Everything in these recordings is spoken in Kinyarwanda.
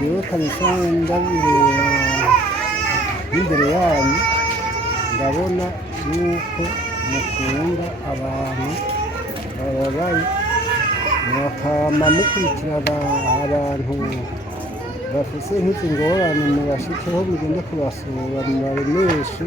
rero kabisa ndabireba imbere yanyu ndabona yuko mukunda abantu bababaye mukama mukurikirana abantu bafise nk'izi ngorane mubashikeho mugende kubasura mubaremeshe.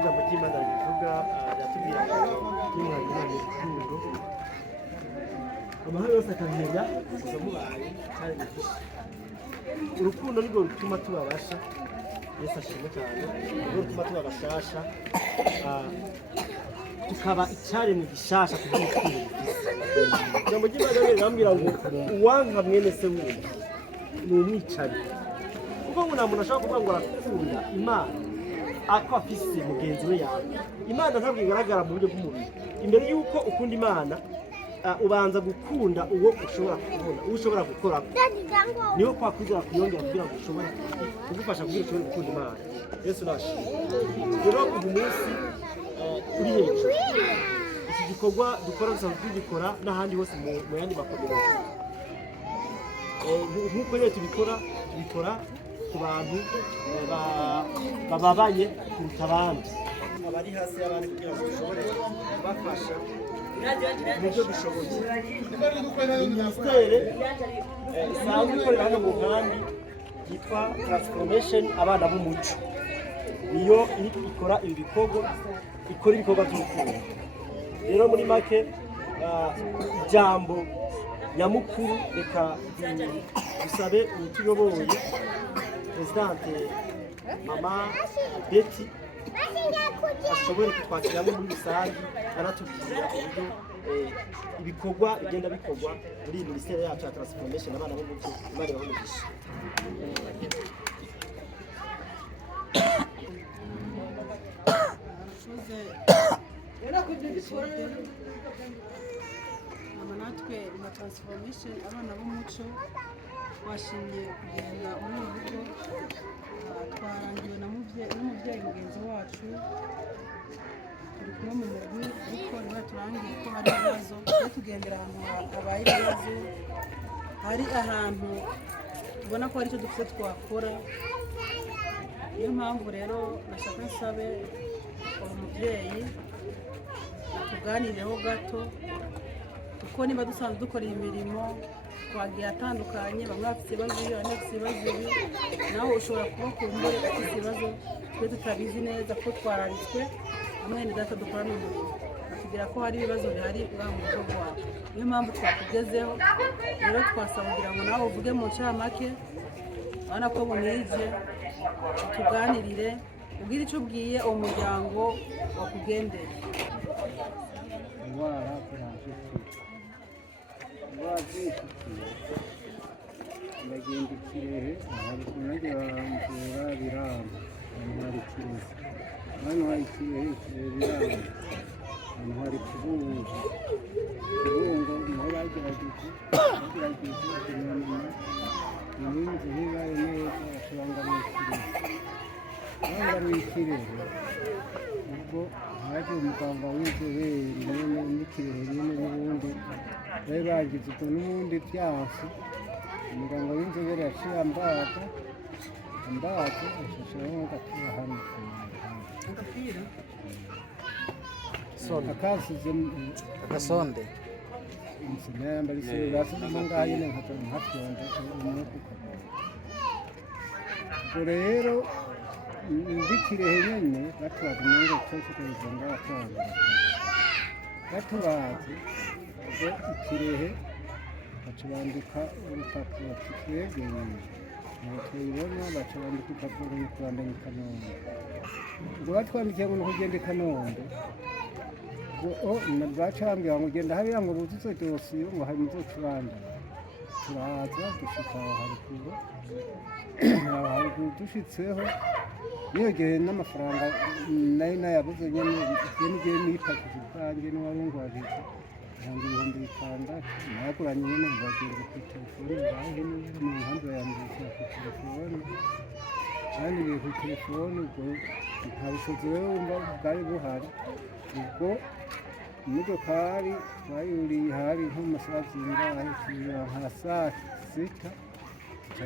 Ijambo ry'Imana rivuga yatubwira y'umwana urukundo amahoro yose akamenya gusa mubaye cyane gifishe urukundo nirwo rutuma tubabasha Yesu ashimwe cyane nirwo rutuma tubabashasha tukaba icyaremwe gishasha kugira urukundo rufise ijambo ry'Imana rirambwira ngo uwanka mwene se wumva ni umwicanyi kuko ngo nta muntu ashobora kuvuga ngo arakunda Imana ako afise mugenzi we yawe Imana ntabwo igaragara mu buryo bw'umubiri imbere yuko ukunda Imana ubanza gukunda uwo ushobora kubona uwo ushobora gukora niho kwakwizera kuyongera kugira ngo ushobore kugufasha kugira ushobore gukunda Imana Yesu nashimwe rero uyu munsi uri hejuru iki gikorwa dukora dusanzwe tugikora n'ahandi hose mu yandi makomero nk'uko rero tubikora ku bantu bababaye kuruta abandi abari hasi y'abandi kugira ngo dushobore kubafasha mu byo dushoboye minisiteri isanzwe ikorera hano mu nkambi yitwa Transformation abana b'umuco niyo ikora ibikorwa by'urukundo rero muri make ijambo nyamukuru reka dusabe utuyoboye Presidente Mama Betty ashobore kutwakiramo muri rusange aratubwira uburyo ibikorwa bigenda bikorwa muri minisiteri yacu ya Transformation abana b'umuco Imana ibahe natwe na Transformation abana b'umuco twashimiye kugenda muri ubu buryo twarangiwe n'umubyeyi mugenzi wacu turi kumwe mu mugwi ariko niba turangiye ko hari ibibazo iyo tugendera ahantu habaye ibibazo hari ahantu tubona ko hari icyo dufite twakora niyo mpamvu rero nashaka nsabe uwo mubyeyi atuganireho gato, kuko niba dusanzwe dukora iyi mirimo twagiye atandukanye, bamwe bafite ibibazo ibi, abandi bafite ibibazo ibi, nawe ushobora kuba ku mbere ufite ibibazo twe tutabizi neza ko twararitswe hamwe ni data dukorana umurimo batubwira ko hari ibibazo bihari uri mu rugo rwawe. Niyo mpamvu twakugezeho rero, twasaba kugira ngo nawe uvuge mu ncamake, urabona ko bunije, tuganirire ubwire icyo ubwiye uwo muryango wakugendera. indwara zirangifite indwara zifitiye ndagenda ikirehe hari kunajya baramvura biranga ahantu hari ikirehe, hano hari ikirehe biranga, ahantu hari kibungo niho bagerageje inyuma inkingi ntibaye neza bashobangamiye ikirehe ubwo haje umuganga w'inzobere nyine n'ikirehe nyine n'ubundi bari bagize ubwo n'ubundi byasi, umuganga w'inzobere yaciye ambaga ashashiraho agapira hano akasize agasonde sinayambara isebe basizemo ngaho nyine nkafyonda umwuka ubwo rero ndikirehe nyine batubaza umengo cyose kuza ngabatwara batubaze ubwo ikirehe baca bandika urupapuro kitwegereye ngo tuyibona, baca bandika urupapuro rwo kubandanya i Kanombe. Ubwo batwandikiye ngo ni ukugenda i Kanombe, bacambwira ngo ugenda hariya ngo buzuze dosiye ngo hari muzocuranda, turaza dushika aho haruguru dushitseho niyogeye n'amafaranga nayo nayabuze nyene ngiye nipakije ubwanjye n'uwarungwarije ngo 6,000 naguranye nyene bagenda ku telefone ngahe mu muhanda yambye ku telefone kandi biye ku telefone ubwo nta bushobozi rero wumva bwari buhari. Ubwo imodokari twayuriye hari nko mu masaha zingahe tuya nka saa 6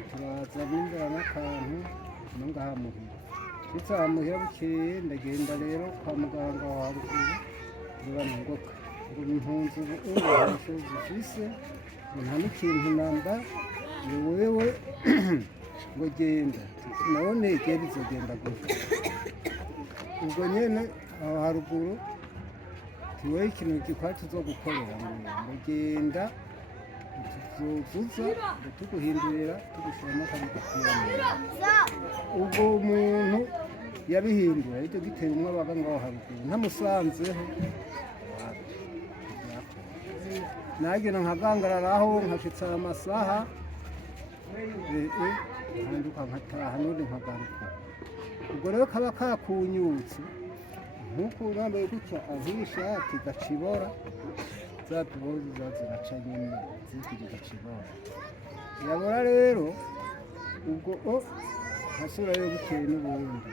turaza bindira n'akantu ngaha muhira tutamuhira bukeye ndagenda rero kwa muganga wa ruguru ngoka ngo impunzi ubasho zifise nta n'ikintu namba wewe ngo genda nabone igenda izogenda gutya. Ubwo nyene aho haruguru tiwe ikintu gikwati zo gukorera ngo genda tuzuza tuguhindurira tugushiramo kabikira. Ubwo umuntu yabihindura ariko gitera umwe abaga ngaho haruguru ntamusanzeho nagena nkagangararaho nkashitsa amasaha nkanduka nkataha n'undi nkagaruka. Ubwo rero kaba kakunyutse nk'uko urambaye gutya ahishati gacibora zatubozi ziraca nyine zikiri gacibora yabora rero. Ubwo nkasubirayo bukeye n'ubundi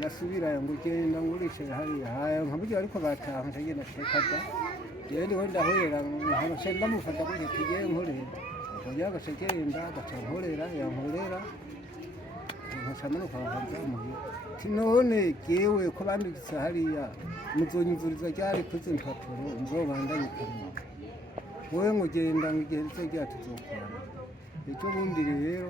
nasubirayo ngo ugenda ngo uricaye hariya haya nkaburyo ariko bataha nkagenda shekada jewe ndiho ndahorera nkabasha ndamufata kujya tugiye nkorera ubwo agaca agenda agaca nkorera yankorera nkasamanuka nkazamuhira ti none gewe ko banditse hariya muzonyuzuriza ryari kuzi mpapuro nzobandanye kamwe wowe ngo genda ngo igihe rizogera tuzokorana. Icyo bundi rero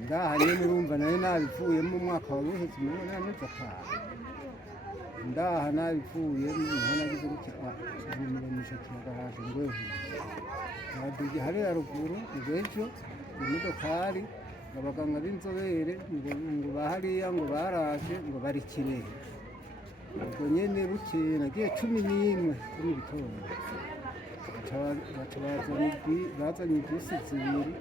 ngaha nyene urumva nayo nabivuyemo umwaka wari uheze umengo n'amezi 5 ndaha nabivuyemo niho nagize gutya ibimenyesha kiragaraje ngweho naduge hariya ruguru ejo imodokari abaganga b'inzobere ngo bahariya ngo baraje ngo bari Kirehe. Ubwo nyene bukeye nagiye 11 mu bitondo bazanye ibisi zibiri.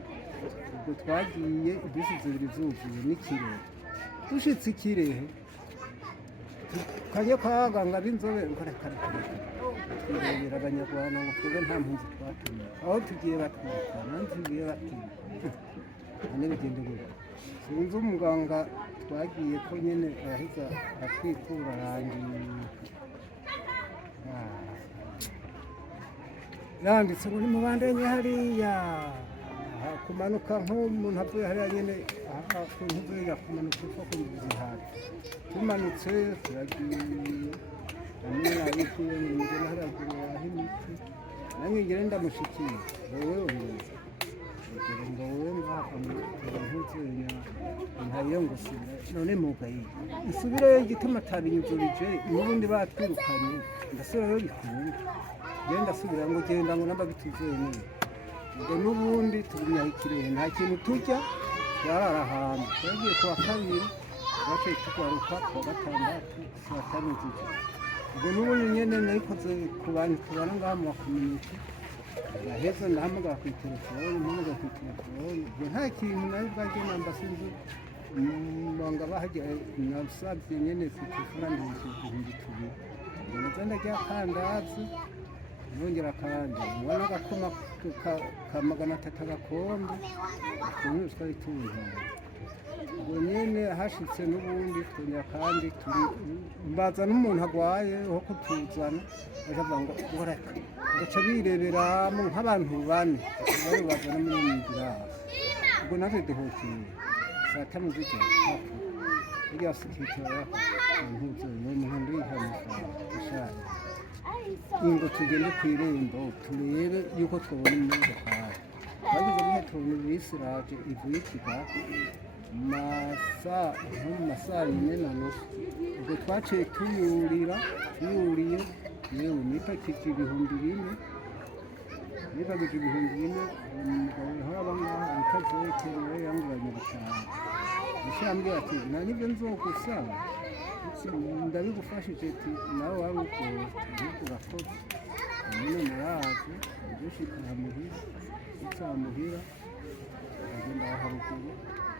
Ubwo twagiye ibisi zibiri zuzuye n'Ikirehe. Dushitse Ikirehe kajya kwa baganga b'inzobere ngo twirebera abanyarwanda ngo twebwe nta mpunzi twatumye aho tugiye batwika nanjye tugiye batwika ane bigende gutya. Sinzi umuganga twagiye ko nyine arahita atwikura yanditse ngo nimubandanye hariya kumanuka nk'umuntu avuye hariya nyine ku ntuvuye kumanuka uko kumbuzi hafi tumanutse turagiye hamwe nabikuye ngo haraguru ahimiti nange ngire ndamushikiye wowe uhuza ngo wowe ntuzenya ntayo ngusubira none mugaye isubireyo igituma atabinyuzurije n'ubundi batwirukanye ndasubirayo bikunda genda ndasubira ngo genda ngo namba bituzeye neza ngo n'ubundi tugumya ikirehe nta kintu tujya twarara ahantu twagiye kuwa kabiri baciye tugaruka kuwa gatandatu saa tanu z'ijoro ubwo n'ubundi nyene nayikoze ku bantu tubana ngaha mu makominiti yaheze ndahamagara ku telefone mpamagara ku telefone ubwo nta kintu nayo bwaje namba sinzi mbanga bahagiye nabusabye nyene ku telefone ndishije 2,000 ubwo nazo ndajya kandazi nongera kandi ubona agakoma ka 300 agakombe ukuntu twari tubihaye ubwo nyene hashitse n'ubundi twongera kandi turi mbaza n'umuntu agwaye ho kutuzana ajavuga ngo ureka gaca birebera nk'abantu bane bari bazana muri nzira ubwo natwe duhokiye saa 5 z'ijoro irya sikitara ntuzo n'umuhondo y'amafaranga ingo tugende ku irembo turebe yuko twabona imodokari bagize muri tubona ibisiraje ivuye Kigali mu masaha 4:30 ubwo twaciye tuyuriye yewe nipakije 4,000 nipakije 4,000 umugabo haba ngaho utazekerewe yanguranye bitanu ishambye ati nta nibyo nzogusaba ndabigufashije ati nawe wari ukoze urakoze nyine muraje ugushika hamuhira utamuhira agenda haruguru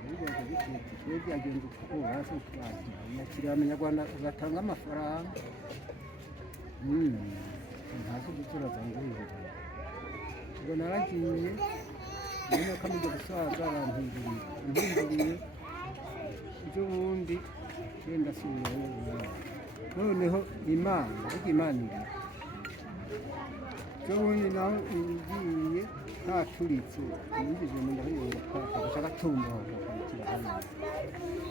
bibaza bitetse twebwe agenda uko hasi twakira yakiriye abanyarwanda batanga amafaranga ntazo guturaza ngo ubwo naragiye nyine kamije gusaza arantinduriye ibyo bundi genda subirayo noneho imana iri ibyo bundi naho ngiye ntaturitse yinjije mu ndahiye kagaca gatumba kakakira hano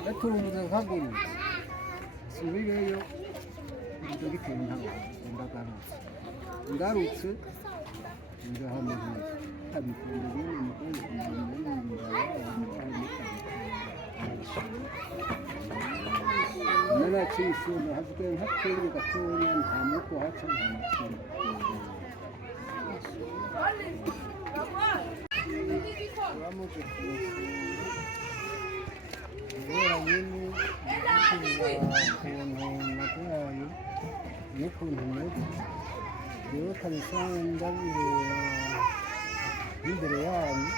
gatumbuza kagurutse subireyo dogiteri ntabwo ngarutse ngahamuhira abikundira umukozi nana cyise hazwe ntakiri gatonya nta muko haca nta makuru bamuze nyine ukuntu nagwaye n'ukuntu meze rero kabisa ndabireba imbere yanyu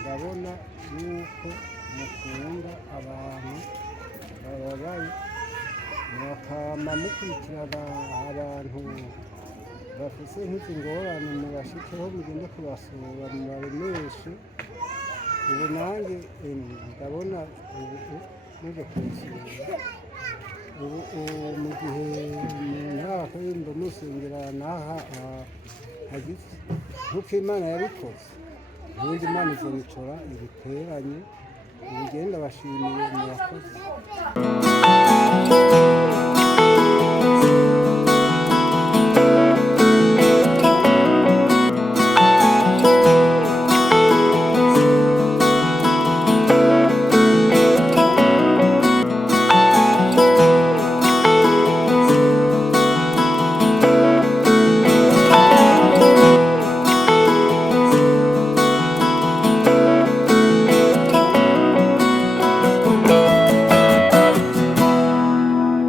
ndabona yuko mukunda abantu bababaye bakama mukurikirana abantu bafise nk'izi ngorane mubashikeho mugende kubasura mubaremeshe ubu nanjye ndabona muje kunsura ubu mu gihe ntaka yumva musengera naha hagize nk'uko Imana yabikoze ubundi Imana izabikora ibiteranye ubugenda bashimiye murakoze